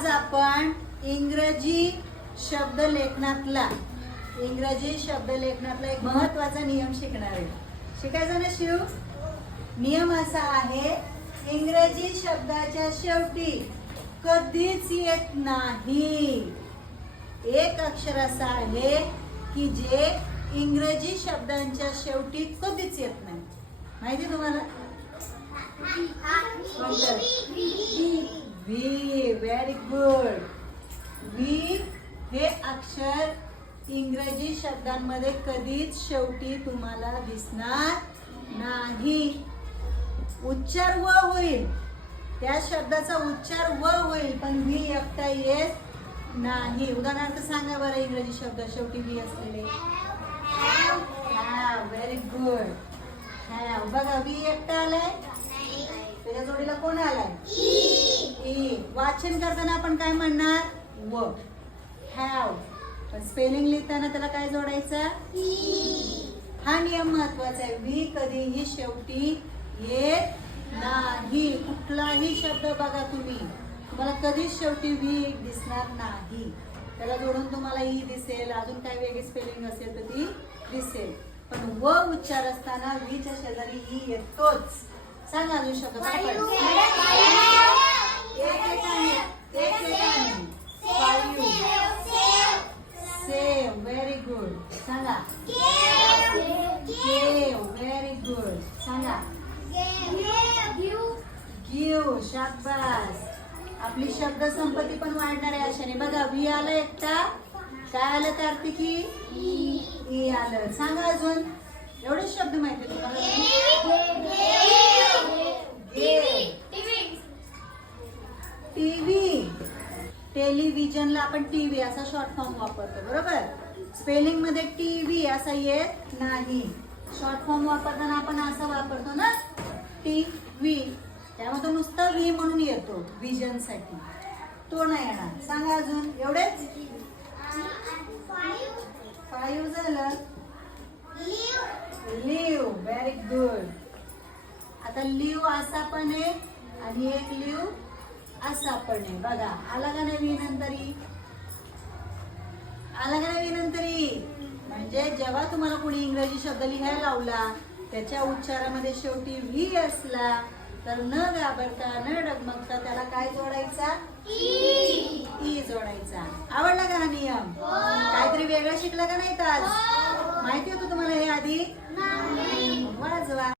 आज आपण इंग्रजी शब्दलेखनातला एक महत्वाचा नियम शिकणार आहे. शिकायचा ना शिव? नियम असा आहे, इंग्रजी शब्दाच्या शेवटी कधीच येत नाही. एक अक्षर असं आहे की जे इंग्रजी शब्दांच्या शेवटी कधीच येत नाही. माहिती तुम्हाला? व्ही. Very good. व्ही हे अक्षर इंग्रजी शब्दांमध्ये कधीच शेवटी तुम्हाला दिसणार नाही. उच्चार व होईल, त्या शब्दाचा उच्चार व होईल, पण व्ही एकटा येत नाही. उदाहरणार्थ सांगा बरं इंग्रजी शब्द शेवटी व्ही असलेले. Very good. बघा व्ही एकटा आलाय, त्याच्या जोडीला कोण आलाय? ई. वाचन करताना आपण काय म्हणणार? व. हॅव. पण स्पेलिंग लिहिताना त्याला काय जोडायचं? हा नियम महत्वाचा आहे. व्ही कधीही शेवटी येत नाही. कुठलाही शब्द बघा तुम्हाला कधीच शेवटी व्ही दिसणार नाही. त्याला जोडून तुम्हाला ई दिसेल, अजून काय वेगळी स्पेलिंग असेल तर ती दिसेल, पण व उच्चार असताना व्हीच्या शेजारी ई येतोच. सांगा अजून शब्द. सेव. Very good. सांगा. Very good. सांगा. गिव. शाबास. आपली शब्द संपत्ती पण वाढणार आहे अशाने. बघा व्ही आलं एकटा, काय आलं कार्तिकी? ई आलं. सांगा अजून. एवढे शब्द माहिती तुम्हाला? टीव्ही. टेलिव्हिजनला आपण टीव्ही असा शॉर्ट फॉर्म वापरतो, बरोबर? स्पेलिंग मध्ये टीव्ही असा येत नाही. शॉर्ट फॉर्म वापरताना आपण असा वापरतो ना, टीव्ही. त्यामध्ये नुसता व्ही म्हणून येतो विजन साठी, तो नाही येणार. सांगा अजून. एवढेच? 5 झालं. लिव. Very good. आता लिव असा पण आहे आणि एक लिव असा पण आहे. बघा आला का नाही नंतरी? आला का नाही नंतरी? म्हणजे जेव्हा तुम्हाला कोणी इंग्रजी शब्द लिहायला लावला, त्याच्या उच्चारामध्ये शेवटी व्ही असला तर न घाबरता न डगमगता त्याला काय जोडायचा? ई जोडायचा. आवडला का हा नियम? काहीतरी वेगळं शिकला का नाही आज? माहिती होतं तुम्हाला हे आधी? वाजवा.